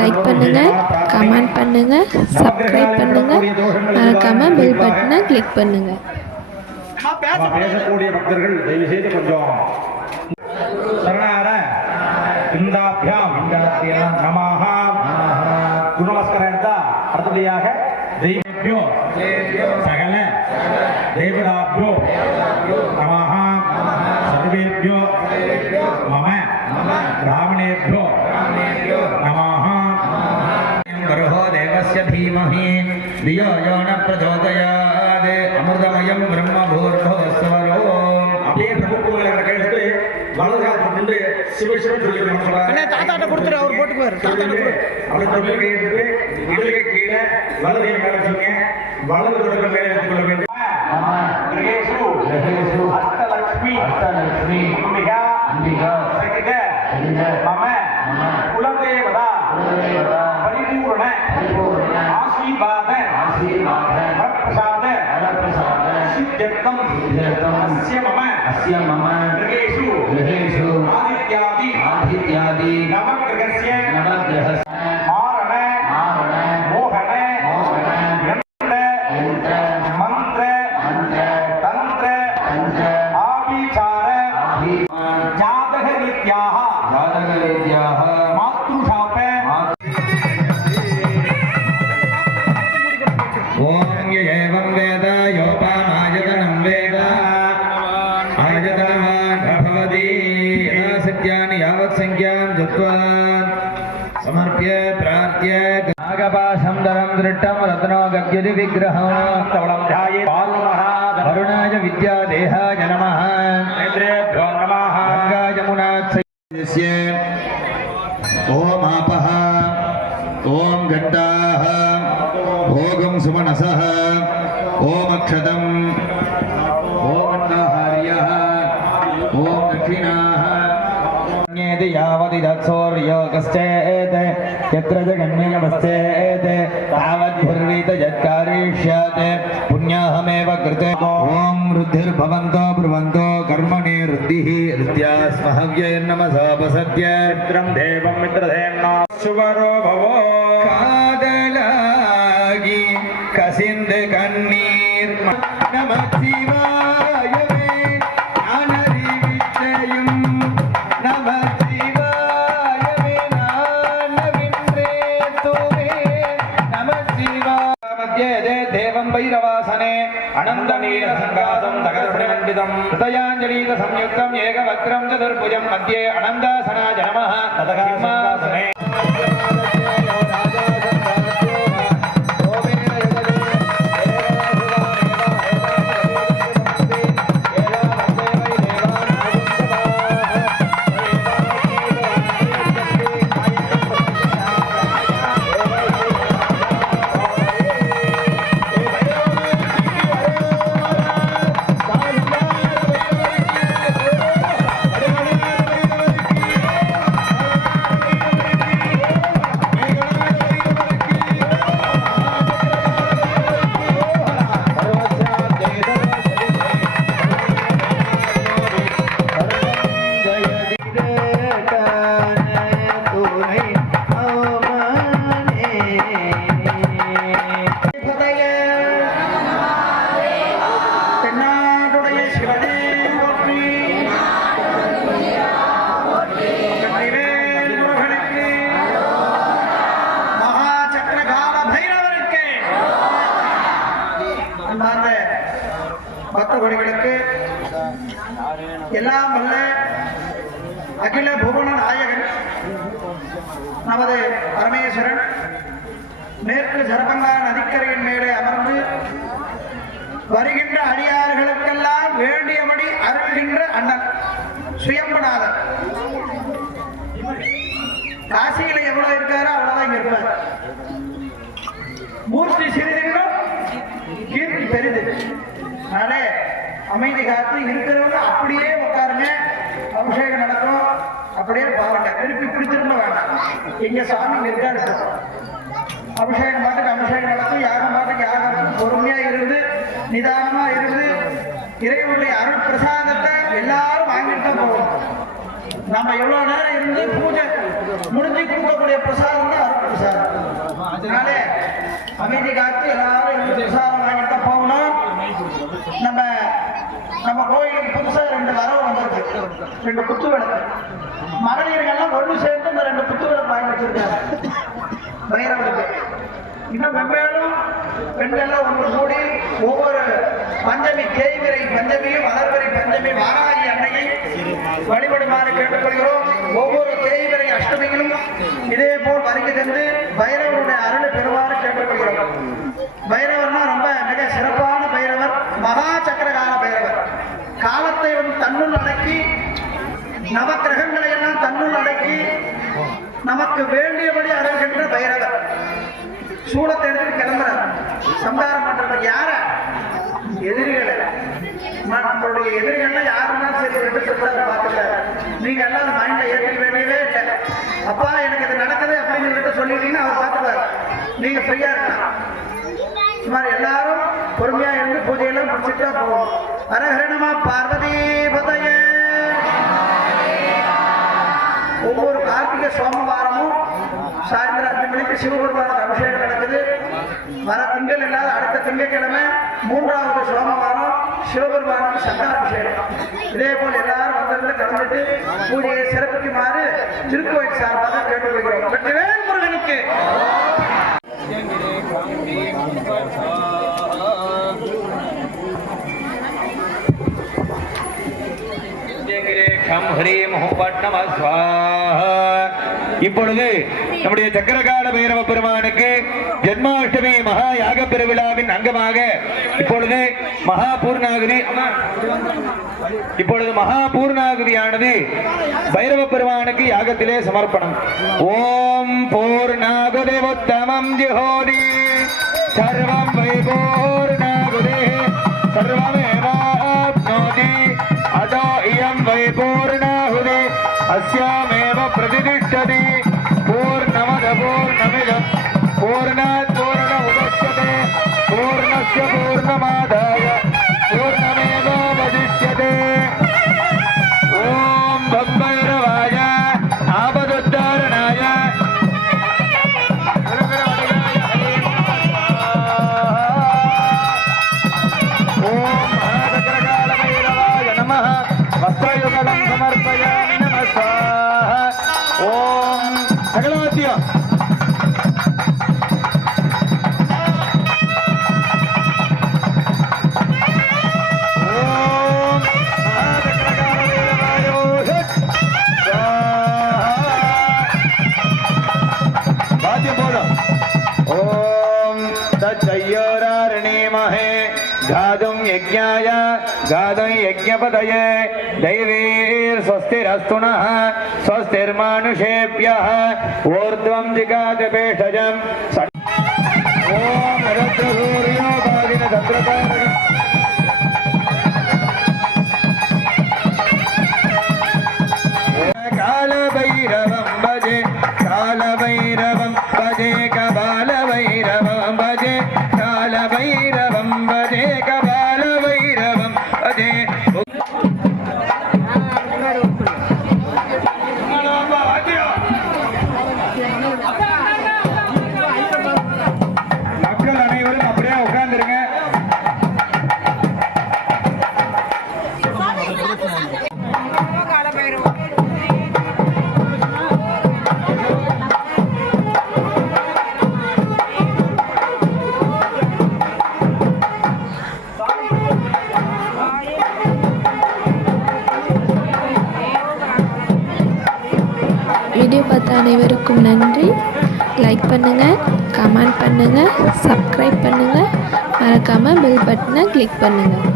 Like பண்ணுங்க comment பண்ணுங்க subscribe பண்ணுங்க. மறக்காம பெல் பட்டனை கிளிக் பண்ணுங்க. நம்ம பேசக்கூடிய பக்தர்கள் தயவு செய்து கொஞ்சம் சரணார இந்தாபியாம் இந்தாபியாம் நமாக குணமஸ்கரம் எடுத்தா அடுத்தபடியாக தெய்வேபியோ. சகல. தேவதாபியோ धीमहि धियो यो न प्रचोदयात् अमृतमयं ब्रह्म भूर्भुवस्वरो அப்படியே பிரபுக்களை கையெழுத்து வலது காலத்தில் நின்று சிவசிவன் சொல்லி அண்ணே, தாத்தாட்ட கொடுத்துரு, அவர் போட்டுக்குவாரு. தாத்தாட்ட கொடு. அப்படி தொழில் கையெழுத்து இடதுகை கீழே வலது கை மேலே வச்சுங்க வலது தொடர்பு மேலே अस्य मम अस्य मम गृहेषु गृहेषु आदित्यादि आदित्यादि नवग्रहस्य नवग्रहस्य जातक मातृशाप मातृ समर्प्य प्रार्थ्य नागपाशं दरं दृष्टं रत्नो गद्यति विग्रहं तवलं ध्याये वरुणाय विद्यादेहाय नमः। नेत्रेभ्यो नमः। गङ्गायमुनास्य ॐ आपः ॐ घण्टाः भोगं सुमनसः ॐ अक्षतम् యేతి యావదిదత్సూర్యోగశ్చేత్ యత్ర జగన్మేయమశ్చేత్ తావద్భిర్వీత యత్కారిష్యత్ పుణ్యాహమేవ కృతే ఓం రుద్ధిర్భవంతో బ్రువంతో కర్మణి రుద్ధిః రుద్ధ్యా స్మహవ్యై నమసాపసత్యేత్రం దేవం మిత్రధేమ్నా శుభరో భవో కాదలాగి కసింద్ కన్నీర్ నమ శివ दगदर्पणमण्डितं हृदयाञ्जलीत संयुक्तम् एकवक्त्रं चतुर्भुजं मध्ये अनन्दासनाय नमः सिंहासने கொடிகளுக்கு எல்லாம் வல்ல அகில புவன நாயகன் நமது பரமேஸ்வரன் மேற்கு சரபங்கா நதிக்கரையின் மேலே அமர்ந்து வருகின்ற அடியார்களுக்கெல்லாம் வேண்டியபடி அருள்கின்ற அண்ணன் சுயம்பநாதன் காசியில எவ்வளவு இருக்காரோ அவ்வளவுதான் இங்க இருப்பார். மூர்த்தி சிறிதென்றும் கீர்த்தி பெரிது. அதனால அமைதி காத்து இருக்கிறவங்க அப்படியே உட்காருங்க. அபிஷேகம் நடக்கும். அப்படியே பாருங்க திருப்பி இப்படி திரும்ப வேண்டாம் எங்க சாமி இங்க இருக்காரு. அபிஷேகம் பாட்டுக்கு அபிஷேகம் நடக்கும் யாகம் பாட்டுக்கு யாகம் நடக்கும். பொறுமையா இருந்து நிதானமா இருந்து இறைவனுடைய அருள் பிரசாதத்தை எல்லாரும் வாங்கிட்டு தான் போகணும். நம்ம எவ்வளவு நேரம் இருந்து பூஜை முடிஞ்சு கொடுக்கக்கூடிய பிரசாதம் தான் அருள் பிரசாதம். அதனால அமைதி காத்து எல்லாரும் இருந்து பிரசாதம் வாங்கிட்டு தான் போகணும். நம்ம நம்ம கோயிலுக்கு புதுசாக ரெண்டு வரவு வந்திருக்கு. ரெண்டு குத்து விளக்கு. மகளிர்கள்லாம் ஒன்று சேர்ந்து இந்த ரெண்டு குத்து விளக்கு வாங்கி வச்சிருக்காங்க. பெண்கள்லாம் ஒன்று கூடி ஒவ்வொரு பஞ்சமி தேய்விரை பஞ்சமியும் வளர்வரை பஞ்சமி வாராகி அன்னையை வழிபடுமாறு கேட்டுக்கொள்கிறோம். ஒவ்வொரு தேய்விரை அஷ்டமியிலும் இதே போல் வருகை தந்து பைரவனுடைய அருளை பெறுமாறு கேட்டுக்கொள்கிறோம். பைரவ எதிரிகளை. நம்மளுடைய எதிரிகள்லாம் யாருன்னா சரி ரெண்டு சொல்றாரு பார்த்துக்கிறாரு நீங்க எல்லாம் அந்த மைண்ட்ல ஏற்றிக்க வேண்டியதே இல்லை. அப்பா எனக்கு இது நடக்குது அப்படின்னு சொல்லிட்டு சொல்லிட்டீங்கன்னா அவர் பார்த்துப்பாரு. நீங்க ஃப்ரீயா இருக்கலாம். சுமார் எல்லாரும் பொறுமையா இருந்து பூஜையெல்லாம் முடிச்சுட்டா போவோம் அரகரணமா பார்வதி பதையே. ஒவ்வொரு கார்த்திகை சோமவாரமும் சாயந்தரம் அஞ்சு மணிக்கு சிவபெருமானுக்கு அபிஷேகம் நடக்குது. வர திங்கள் இல்லாத அடுத்த திங்கட்கிழமை மூன்றாவது சோமவாரம் சிவபெருமானுக்கு சந்தாபிஷேகம் இதே போல் எல்லாரும் வந்திருந்து கலந்துட்டு பூஜையை சிறப்பிக்குமாறு திருக்கோயில் சார்பாக கேட்டுக்கொள்கிறோம். வெற்றிவேல் முருகனுக்கு. கம் ஹ்ரீம் ஹும் நம ஸ்வாஹா. இப்பொழுது நம்முடைய சக்கரகால பைரவ பெருமானுக்கு ஜென்மாஷ்டமி மகா யாக பெருவிழாவின் அங்கமாக இப்பொழுது மகா பூர்ணாகிரி இப்பொழுது மகா பூர்ணாகிரியானது பைரவ பெருமானுக்கு யாகத்திலே சமர்ப்பணம். ஓம் பூர்ணாகுதேவோத்தமம் ஜிஹோதி சர்வம் வைபூர்ணாகுதே சர்வமேவாப்னோதி அதோ இயம் வைபூர்ணாகுதே அஸ்யாமேவ பிரதிதிஷ்டதி पूर्णापूर्णमुदस्यते पूर्णस्य पूर्णमादाय पूर्णमेवावशिष्यते ॐ भम्भैरवाय आपदुद्धारणाय वस्त्रयुगलं समर्पयामि नमः ॐ గాదం యజ్ఞాయ గాదం యజ్ఞపదయే దైవీర్స్వస్తిరస్తున స్వస్తిర్మానుషేభ్య ఊర్ధ్వం జిగాదిపేషజం ఓం రద్రసూర్యోపాదిన చంద్రకారణ కాలభైరవం భజే కాలభైరవం அனைவருக்கும் நன்றி. லைக் பண்ணுங்கள் கமெண்ட் பண்ணுங்கள் சப்ஸ்கிரைப் பண்ணுங்கள் மறக்காமல் பெல் பட்டனை கிளிக் பண்ணுங்கள்